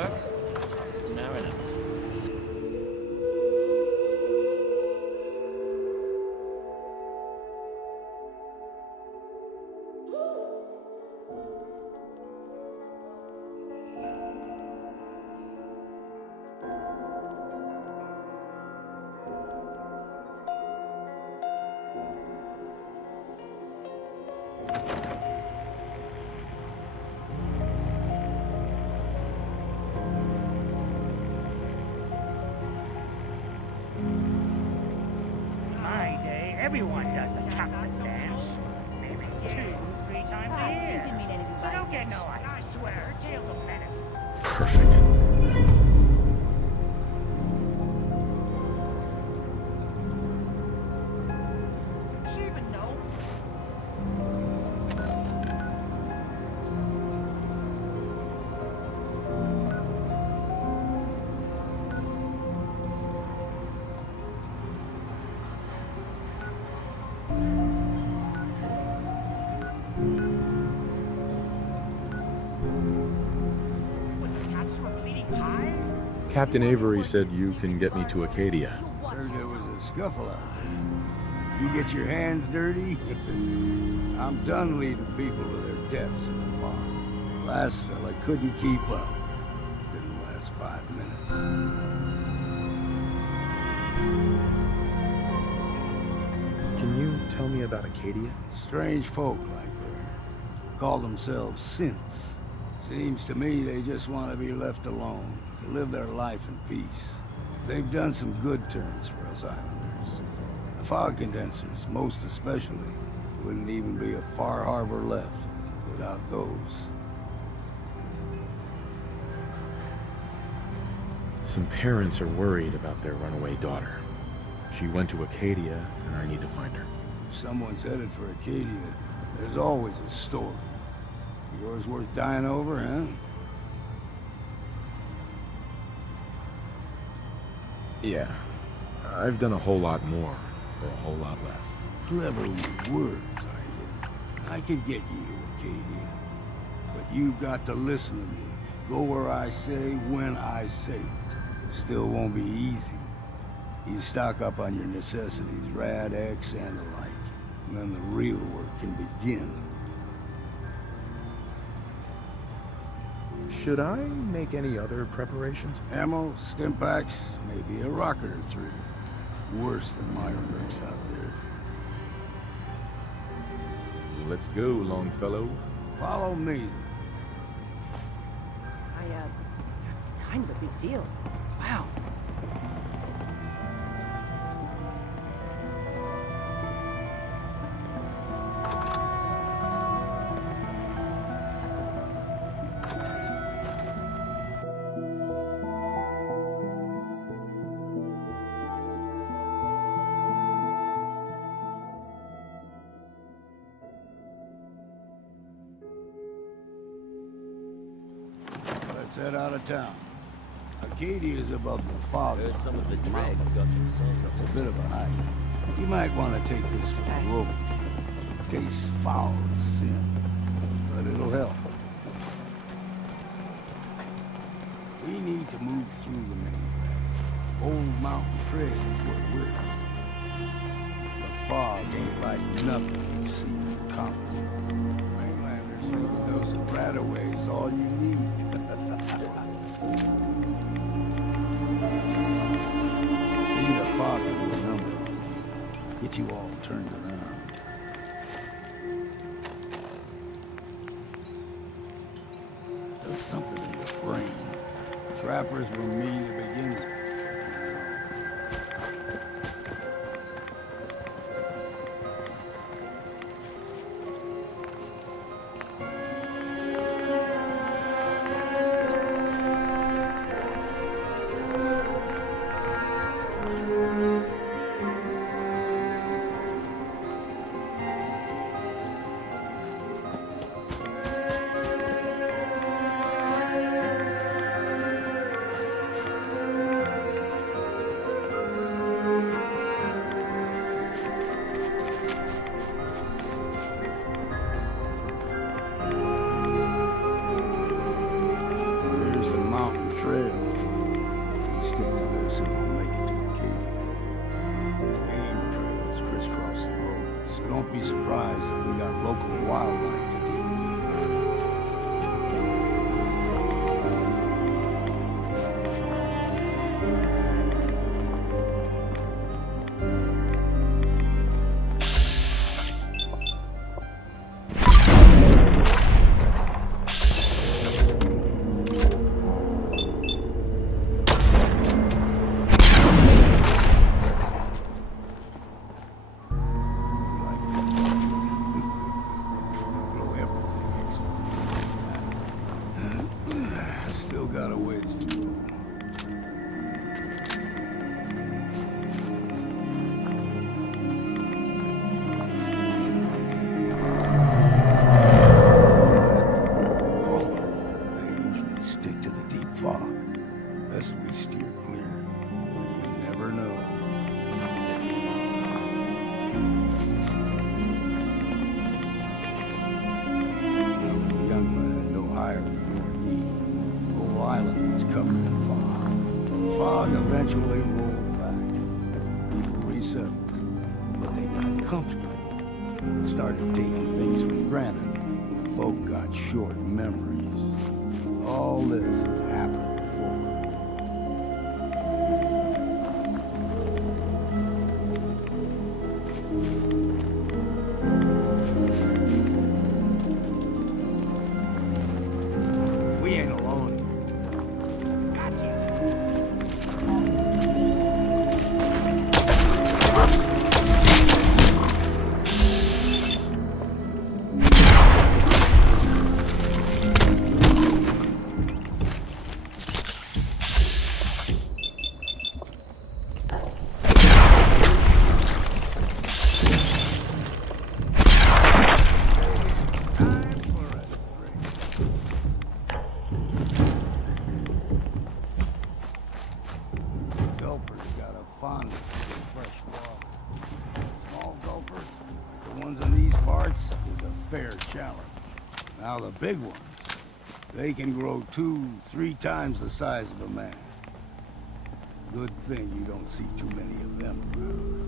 work? Mariner. Everyone does the cactus dance. Maybe 2-3 times a year. Didn't mean anything So by don't it. get no I swear, her tale's a menace. Perfect. Does she even know? What's attached to a bleeding pie? Captain Avery said you can get me to Acadia. Heard there was a scuffle out there. You get your hands dirty? I'm done leading people to their deaths in the farm. Last fella couldn't keep up. Didn't last 5 minutes. Can you tell me about Acadia? Strange folk like they call themselves synths. Seems to me they just want to be left alone, to live their life in peace. They've done some good turns for us islanders. The fog condensers, most especially, wouldn't even be a Far Harbor left without those. Some parents are worried about their runaway daughter. She went to Acadia, and I need to find her. If someone's headed for Acadia, there's always a story. Yours worth dying over, huh? Yeah. I've done a whole lot more for a whole lot less. Clever with words, are you? I could get you to Acadia. But you've got to listen to me. Go where I say, when I say it. Still won't be easy. You stock up on your necessities, Rad X and the like. And then the real work can begin. Should I make any other preparations? Ammo, stimpaks, maybe a rocket or 3. Worse than Meyerberg's out there. Let's go, Longfellow. Follow me. Kind of a big deal. Wow. Let's head out of town. Acadia is above the fog. Heard some of the dregs got themselves up It's a to bit of a hike. You might want to take this for the road. Tastes foul as sin, but it'll help. We need to move through the main. Old Mountain Trail is where we're at. The fog ain't like nothing you've seen in Congo. Mainlanders think a dose of Radaway is all you need. See the fog will be a number. Get you all turned around. There's something in your brain. Trappers were mean to begin with. won't be surprised if we got local wildlife to deal with. Blow everything except. Still got a ways to go. They usually stick to the deep fog. Best we steer clear. You never know. Young lad, no higher than your knee. The whole island was covered in fog. Fog eventually rolled back. People resettled, but they got comfortable and started taking things for granted. Folk got short memories. All this has happened before. We ain't alone here. Gulpers got a fondness for fresh water. Small gulpers, the ones in these parts, is a fair challenge. Now the big ones, they can grow 2-3 times the size of a man. Good thing you don't see too many of them around.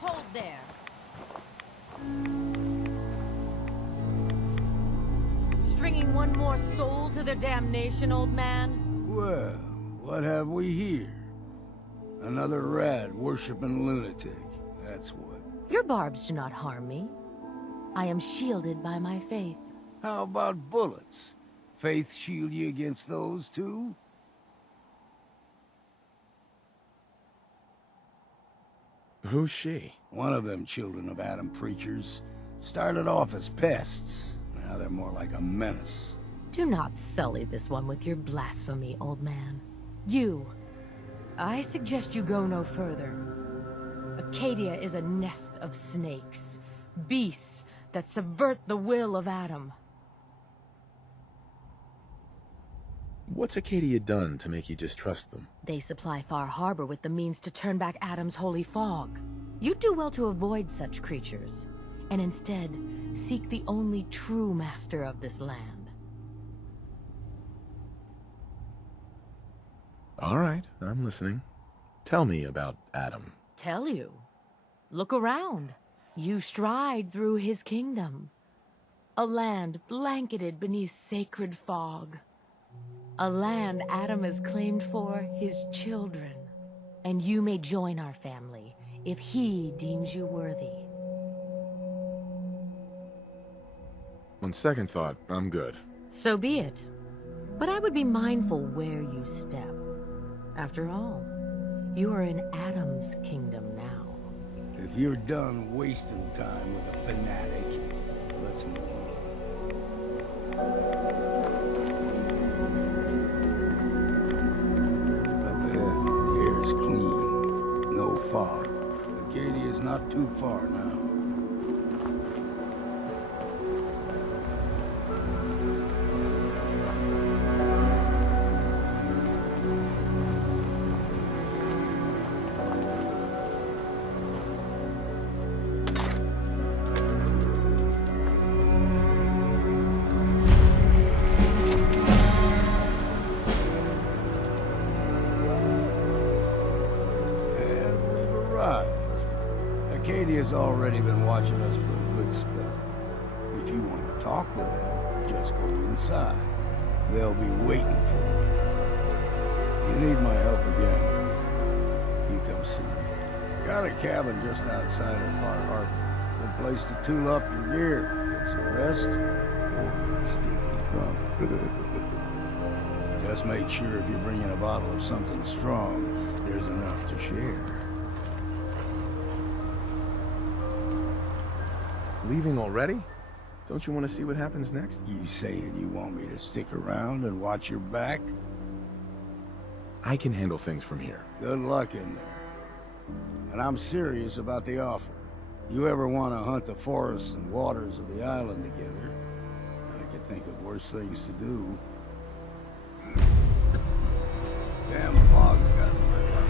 Hold there. Stringing one more soul to their damnation, old man? Well, what have we here? Another rat worshipping lunatic. That's what. Your barbs do not harm me. I am shielded by my faith. How about bullets? Faith shield you against those too? Who's she? One of them children of Adam preachers started off as pests. Now they're more like a menace. Do not sully this one with your blasphemy, old man. I suggest you go no further. Acadia is a nest of snakes, beasts that subvert the will of Adam. What's Acadia done to make you distrust them? They supply Far Harbor with the means to turn back Adam's holy fog. You'd do well to avoid such creatures, and instead seek the only true master of this land. All right, I'm listening. Tell me about Adam. Tell you. Look around. You stride through his kingdom. A land blanketed beneath sacred fog. A land Adam has claimed for his children. And you may join our family if he deems you worthy. On second thought, I'm good. So be it. But I would be mindful where you step. After all, you are in Adam's kingdom now. If you're done wasting time with a fanatic, let's move on. Up ahead, the air's clean. No fog. Acadia's not too far now. Acadia's already been watching us for a good spell. If you want to talk with them, just go inside. They'll be waiting for you. You need my help again, you come see me. Got a cabin just outside of Far Harbor. Good place to tool up your gear, get some rest, or get stinking drunk. Just make sure if you're bringing a bottle of something strong, there's enough to share. Leaving already? Don't you want to see what happens next? You saying you want me to stick around and watch your back? I can handle things from here. Good luck in there. And I'm serious about the offer. You ever want to hunt the forests and waters of the island together, I could think of worse things to do. Damn fog's got my life.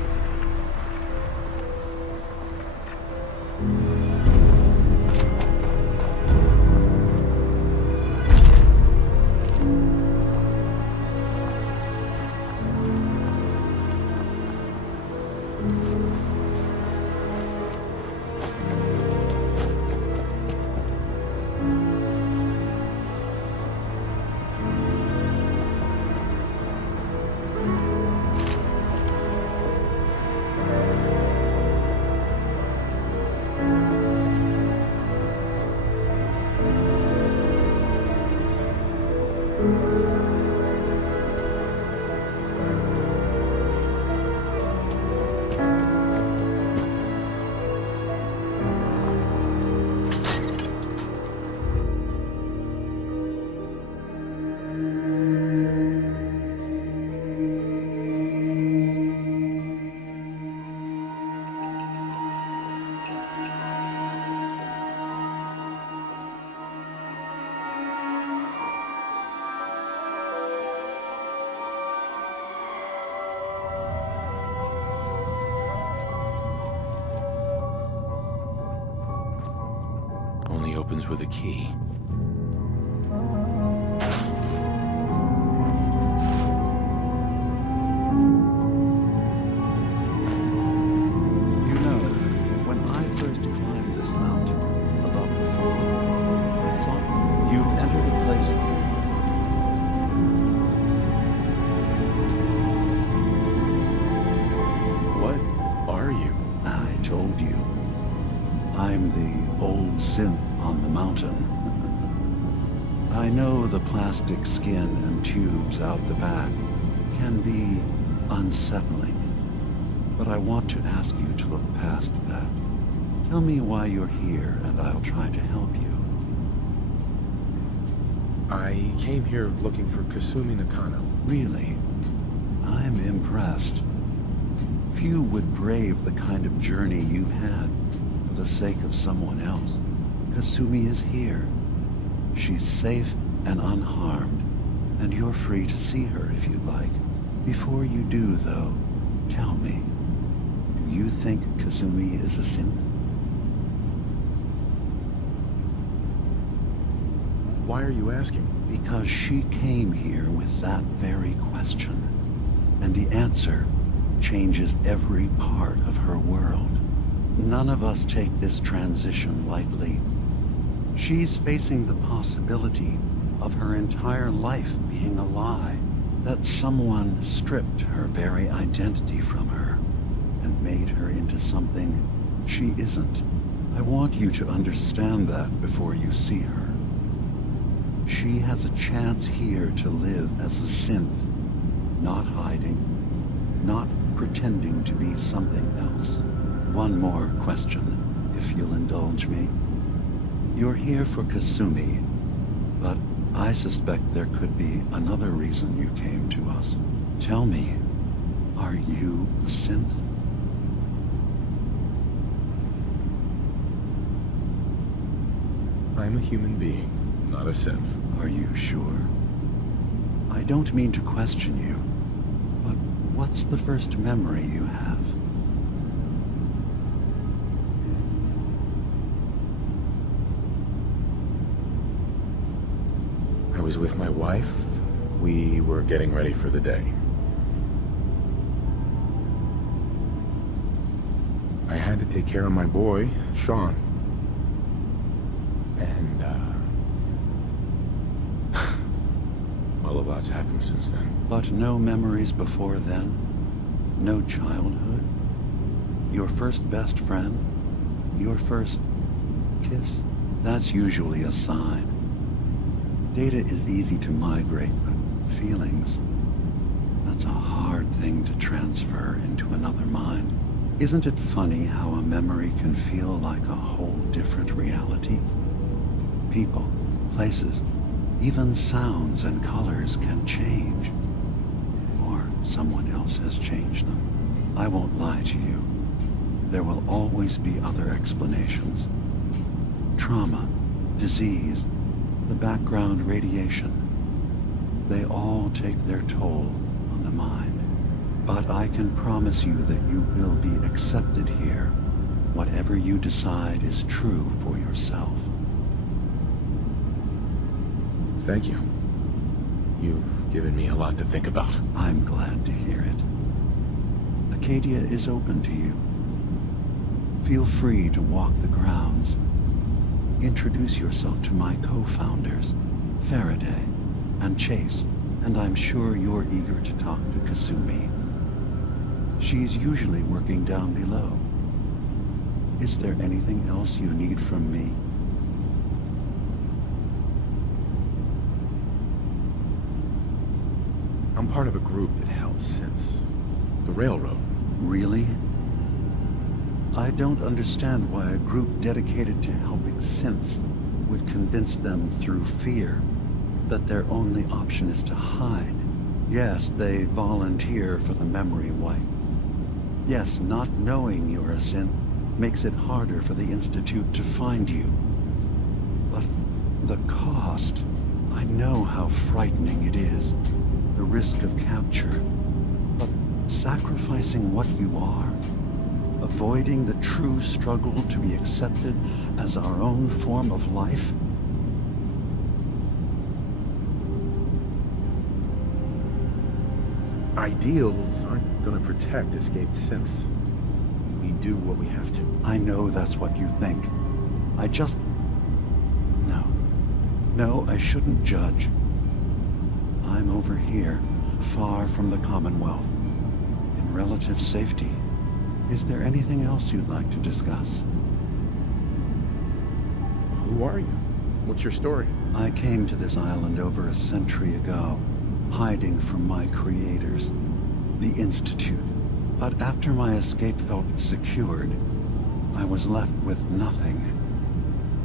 Only opens with a key. You know, when I first climbed this mountain above the fall, I thought you've entered a place. What are you? I told you. I'm the old synth on the mountain. I know the plastic skin and tubes out the back can be unsettling, but I want to ask you to look past that. Tell me why you're here, and I'll try to help you. I came here looking for Kasumi Nakano. Really? I'm impressed. Few would brave the kind of journey you've had for the sake of someone else. Kasumi is here. She's safe and unharmed, and you're free to see her if you'd like. Before you do, though, tell me, do you think Kasumi is a synth? Why are you asking? Because she came here with that very question, and the answer changes every part of her world. None of us take this transition lightly. She's facing the possibility of her entire life being a lie, that someone stripped her very identity from her and made her into something she isn't. I want you to understand that before you see her. She has a chance here to live as a synth, not hiding, not pretending to be something else. One more question, if you'll indulge me. You're here for Kasumi, but I suspect there could be another reason you came to us. Tell me, are you a synth? I'm a human being, not a synth. Are you sure? I don't mean to question you, but what's the first memory you have? I was with my wife. We were getting ready for the day. I had to take care of my boy, Sean. And, well, a lot's happened since then. But no memories before then? No childhood? Your first best friend? Your first kiss? That's usually a sign. Data is easy to migrate, but feelings, that's a hard thing to transfer into another mind. Isn't it funny how a memory can feel like a whole different reality? People, places, even sounds and colors can change. Or someone else has changed them. I won't lie to you. There will always be other explanations. Trauma, disease, the background radiation. They all take their toll on the mind. But I can promise you that you will be accepted here. Whatever you decide is true for yourself. Thank you. You've given me a lot to think about. I'm glad to hear it. Acadia is open to you. Feel free to walk the grounds. Introduce yourself to my co-founders, Faraday and Chase, and I'm sure you're eager to talk to Kasumi. She's usually working down below. Is there anything else you need from me? I'm part of a group that helps synths. The Railroad. Really? I don't understand why a group dedicated to helping synths would convince them through fear that their only option is to hide. Yes, they volunteer for the memory wipe. Yes, not knowing you're a synth makes it harder for the Institute to find you. But the cost, I know how frightening it is. The risk of capture. But sacrificing what you are, avoiding the true struggle to be accepted as our own form of life? Ideals aren't gonna protect escaped synths. We do what we have to. I know that's what you think. I just... No, I shouldn't judge. I'm over here, far from the Commonwealth, in relative safety. Is there anything else you'd like to discuss? Who are you? What's your story? I came to this island over a century ago, hiding from my creators, the Institute. But after my escape felt secured, I was left with nothing.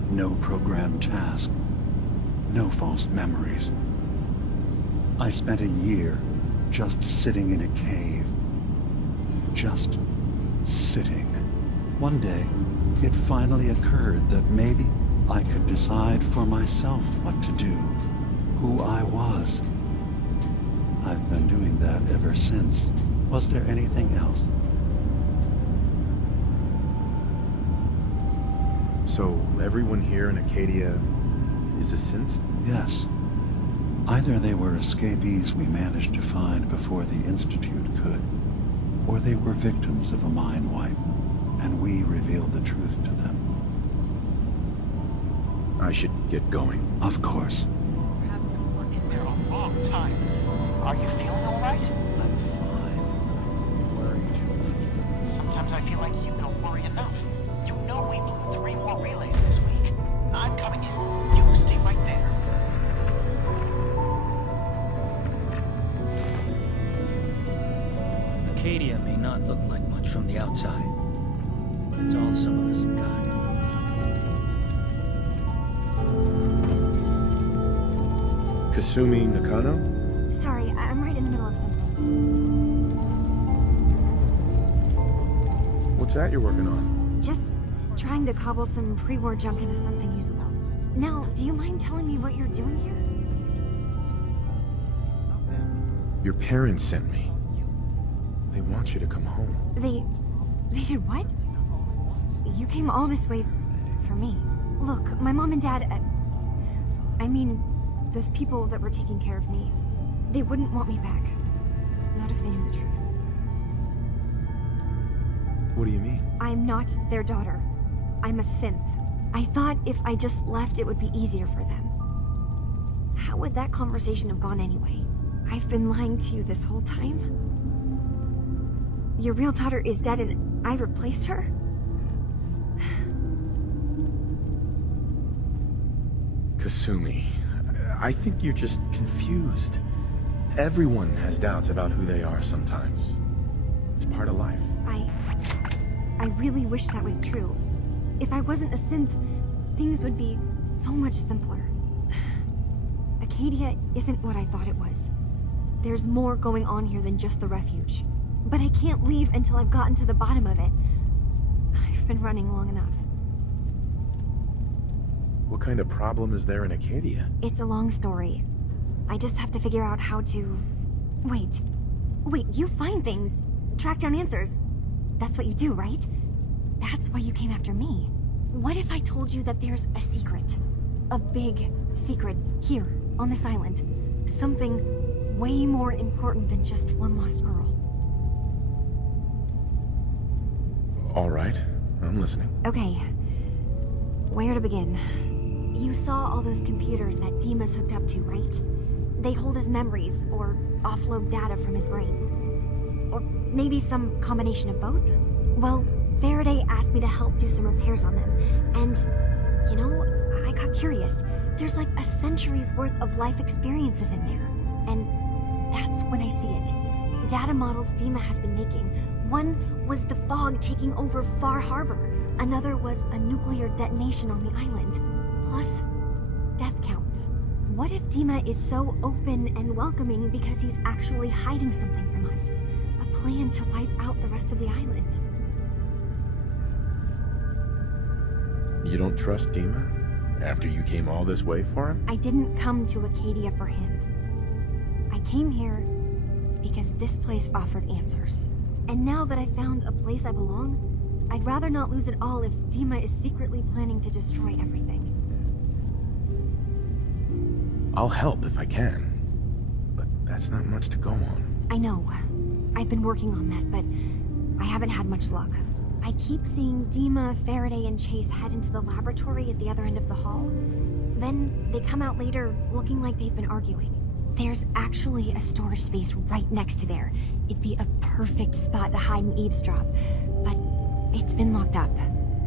No programmed task. No false memories. I spent a year just sitting in a cave. Just sitting. One day, it finally occurred that maybe I could decide for myself what to do, who I was. I've been doing that ever since. Was there anything else? So, everyone here in Acadia is a synth? Yes. Either they were escapees we managed to find before the Institute could, or they were victims of a mind wipe, and we revealed the truth to them. I should get going. Of course. Perhaps no one in there a long time. Are you feeling all right? I'm fine. I'm worried. Sometimes I feel like you don't worry enough. You know we blew 3 more relays this week. I'm coming in. You stay right there. not look like much from the outside. But it's all some of us have got. Kasumi Nakano? Sorry, I'm right in the middle of something. What's that you're working on? Just trying to cobble some pre-war junk into something usable. Now, do you mind telling me what you're doing here? Your parents sent me. They want you to come home. They did what? You came all this way for me. Look, my mom and dad, I mean, those people that were taking care of me, they wouldn't want me back. Not if they knew the truth. What do you mean? I'm not their daughter. I'm a synth. I thought if I just left, it would be easier for them. How would that conversation have gone anyway? I've been lying to you this whole time? Your real daughter is dead and I replaced her? Kasumi, I think you're just confused. Everyone has doubts about who they are sometimes. It's part of life. I really wish that was true. If I wasn't a synth, things would be so much simpler. Acadia isn't what I thought it was. There's more going on here than just the refuge. But I can't leave until I've gotten to the bottom of it. I've been running long enough. What kind of problem is there in Acadia? It's a long story. I just have to figure out how to... Wait, you find things, track down answers. That's what you do, right? That's why you came after me. What if I told you that there's a secret? A big secret here, on this island. Something way more important than just one lost girl. All right, I'm listening. Okay. Where to begin? You saw all those computers that Dima's hooked up to, right? They hold his memories, or offload data from his brain. Or maybe some combination of both? Well, Faraday asked me to help do some repairs on them, and, you know, I got curious. There's like a century's worth of life experiences in there, and that's when I see it. Data models Dima has been making. One was the fog taking over Far Harbor. Another was a nuclear detonation on the island. Plus, death counts. What if Dima is so open and welcoming because he's actually hiding something from us? A plan to wipe out the rest of the island. You don't trust Dima? After you came all this way for him? I didn't come to Acadia for him. I came here because this place offered answers. And now that I found a place I belong, I'd rather not lose it all if Dima is secretly planning to destroy everything. I'll help if I can. But that's not much to go on. I know. I've been working on that, but I haven't had much luck. I keep seeing Dima, Faraday, and Chase head into the laboratory at the other end of the hall. Then they come out later looking like they've been arguing. There's actually a storage space right next to there. It'd be a perfect spot to hide and eavesdrop, but it's been locked up.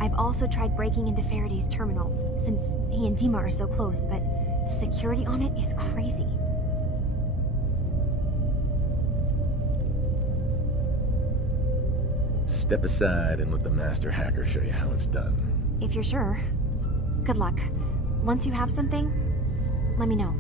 I've also tried breaking into Faraday's terminal, since he and Dima are so close, but the security on it is crazy. Step aside and let the master hacker show you how it's done. If you're sure. Good luck. Once you have something, let me know.